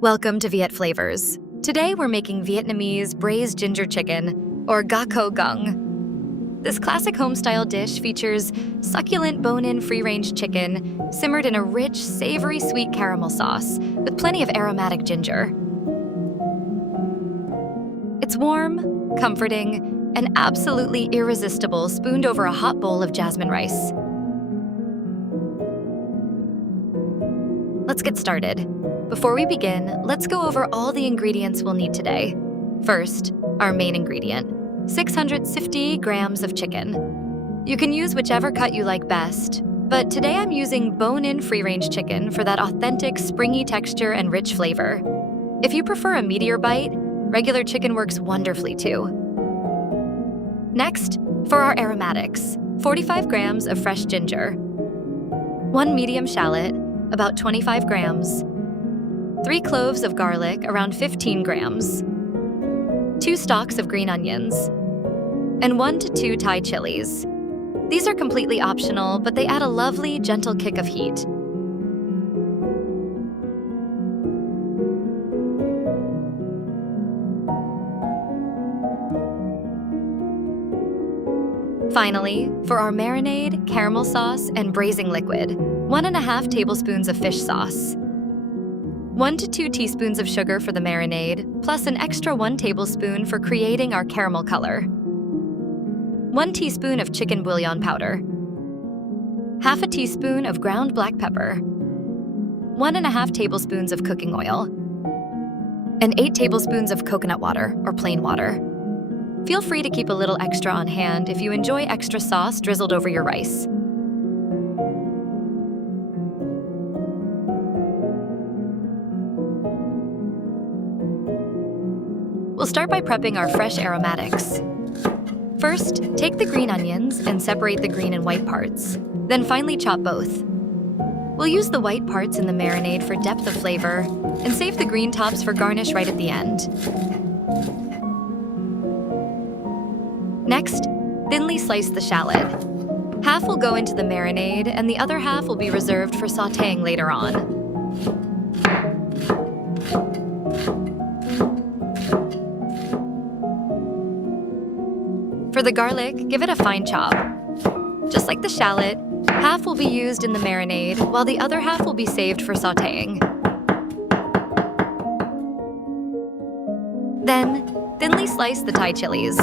Welcome to Viet Flavours. Today we're making Vietnamese Braised Ginger Chicken, or Gà Kho Gừng. This classic home-style dish features succulent bone-in free-range chicken simmered in a rich, savoury-sweet caramel sauce with plenty of aromatic ginger. It's warm, comforting, and absolutely irresistible spooned over a hot bowl of jasmine rice. Let's get started. Before we begin, let's go over all the ingredients we'll need today. First, our main ingredient, 650 grams of chicken. You can use whichever cut you like best, but today I'm using bone-in free-range chicken for that authentic springy texture and rich flavor. If you prefer a meatier bite, regular chicken works wonderfully too. Next, for our aromatics, 45 grams of fresh ginger, 1 medium shallot, about 25 grams, 3 cloves of garlic, around 15 grams, 2 stalks of green onions, and 1 to 2 Thai chilies. These are completely optional, but they add a lovely, gentle kick of heat. Finally, for our marinade, caramel sauce, and braising liquid, 1.5 tablespoons of fish sauce, 1 to 2 teaspoons of sugar for the marinade, plus an extra 1 tablespoon for creating our caramel color, 1 teaspoon of chicken bouillon powder, half a teaspoon of ground black pepper, 1.5 tablespoons of cooking oil, and 8 tablespoons of coconut water or plain water. Feel free to keep a little extra on hand if you enjoy extra sauce drizzled over your rice. We'll start by prepping our fresh aromatics. First, take the green onions and separate the green and white parts. Then finely chop both. We'll use the white parts in the marinade for depth of flavor and save the green tops for garnish right at the end. Next, thinly slice the shallot. Half will go into the marinade and the other half will be reserved for sautéing later on. For the garlic, give it a fine chop. Just like the shallot, half will be used in the marinade while the other half will be saved for sautéing. Then, thinly slice the Thai chilies.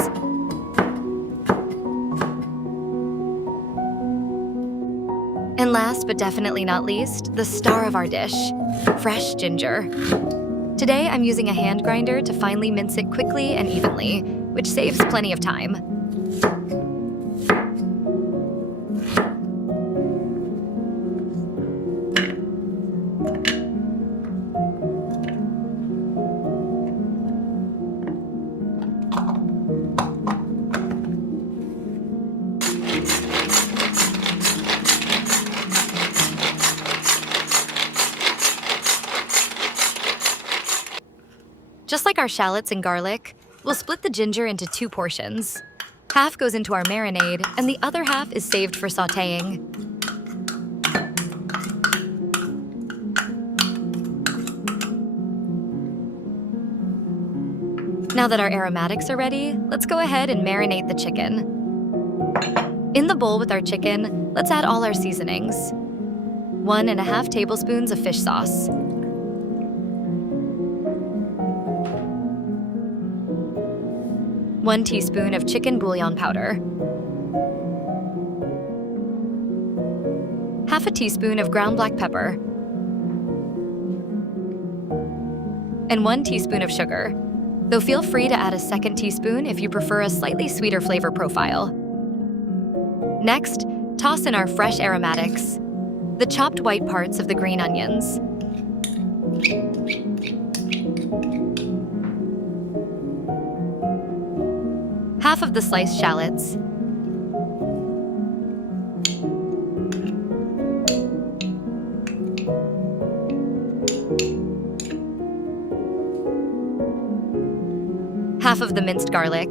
And last but definitely not least, the star of our dish, fresh ginger. Today I'm using a hand grinder to finely mince it quickly and evenly, which saves plenty of time. Just like our shallots and garlic, we'll split the ginger into 2 portions. Half goes into our marinade, and the other half is saved for sautéing. Now that our aromatics are ready, let's go ahead and marinate the chicken. In the bowl with our chicken, let's add all our seasonings. 1.5 tablespoons of fish sauce, 1 teaspoon of chicken bouillon powder, half a teaspoon of ground black pepper, and 1 teaspoon of sugar, though feel free to add a 2nd teaspoon if you prefer a slightly sweeter flavor profile. Next, toss in our fresh aromatics, the chopped white parts of the green onions, half of the sliced shallots, half of the minced garlic,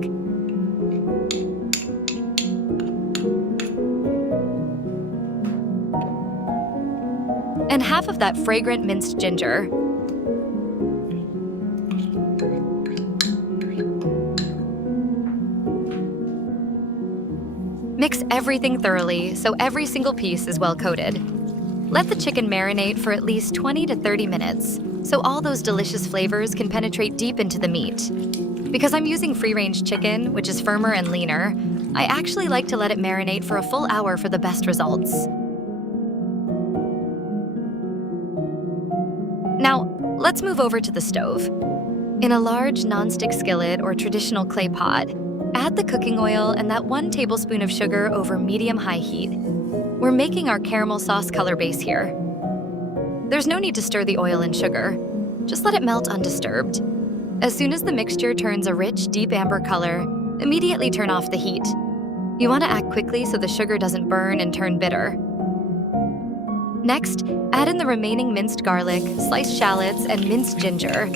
and half of that fragrant minced ginger. Mix everything thoroughly so every single piece is well coated. Let the chicken marinate for at least 20 to 30 minutes so all those delicious flavors can penetrate deep into the meat. Because I'm using free-range chicken, which is firmer and leaner, I actually like to let it marinate for a full hour for the best results. Now, let's move over to the stove. In a large nonstick skillet or traditional clay pot, add the cooking oil and that 1 tablespoon of sugar over medium-high heat. We're making our caramel sauce color base here. There's no need to stir the oil and sugar. Just let it melt undisturbed. As soon as the mixture turns a rich, deep amber color, immediately turn off the heat. You want to act quickly so the sugar doesn't burn and turn bitter. Next, add in the remaining minced garlic, sliced shallots, and minced ginger.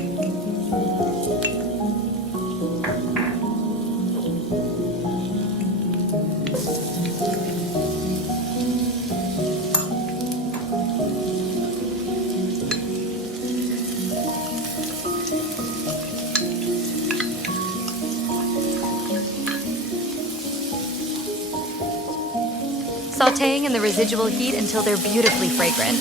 Sautéing in the residual heat until they're beautifully fragrant.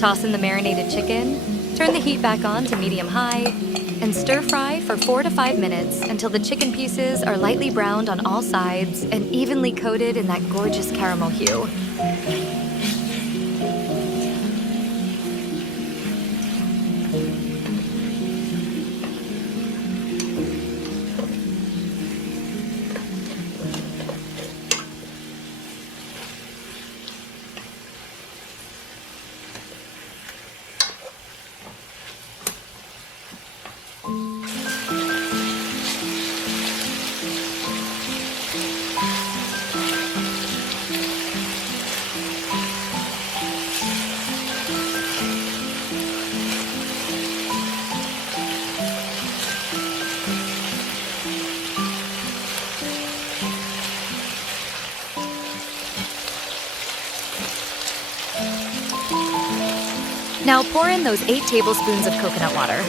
Toss in the marinated chicken, turn the heat back on to medium-high, and stir fry for 4 to 5 minutes until the chicken pieces are lightly browned on all sides and evenly coated in that gorgeous caramel hue. Now pour in those 8 tablespoons of coconut water.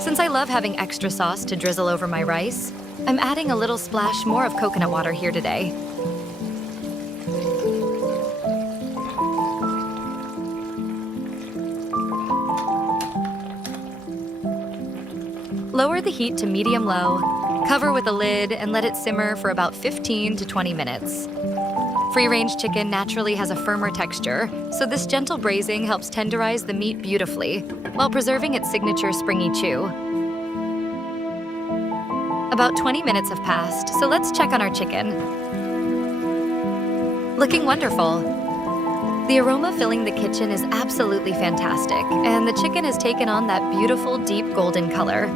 Since I love having extra sauce to drizzle over my rice, I'm adding a little splash more of coconut water here today. Lower the heat to medium-low, cover with a lid, and let it simmer for about 15 to 20 minutes. Free-range chicken naturally has a firmer texture, so this gentle braising helps tenderize the meat beautifully while preserving its signature springy chew. About 20 minutes have passed, so let's check on our chicken. Looking wonderful. The aroma filling the kitchen is absolutely fantastic, and the chicken has taken on that beautiful, deep golden color.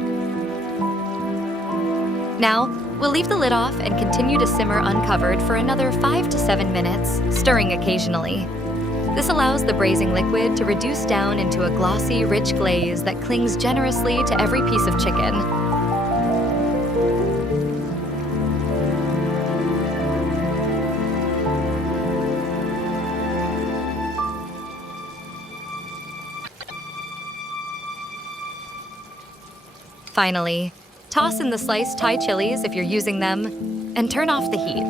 Now, we'll leave the lid off and continue to simmer uncovered for another 5 to 7 minutes, stirring occasionally. This allows the braising liquid to reduce down into a glossy, rich glaze that clings generously to every piece of chicken. Finally, toss in the sliced Thai chilies if you're using them, and turn off the heat.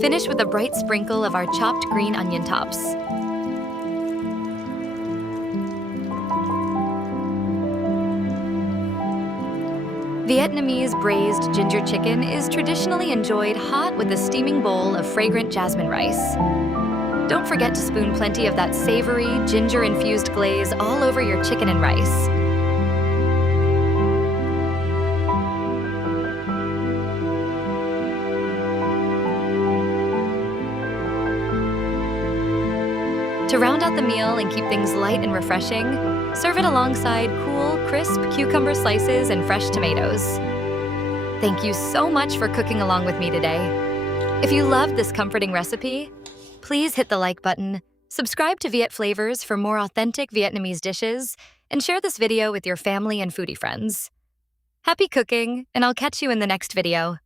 Finish with a bright sprinkle of our chopped green onion tops. Vietnamese Braised Ginger Chicken is traditionally enjoyed hot with a steaming bowl of fragrant jasmine rice. Don't forget to spoon plenty of that savory, ginger-infused glaze all over your chicken and rice. To round out the meal and keep things light and refreshing, serve it alongside cool, crisp cucumber slices and fresh tomatoes. Thank you so much for cooking along with me today. If you loved this comforting recipe, please hit the like button, subscribe to Viet Flavours for more authentic Vietnamese dishes, and share this video with your family and foodie friends. Happy cooking, and I'll catch you in the next video.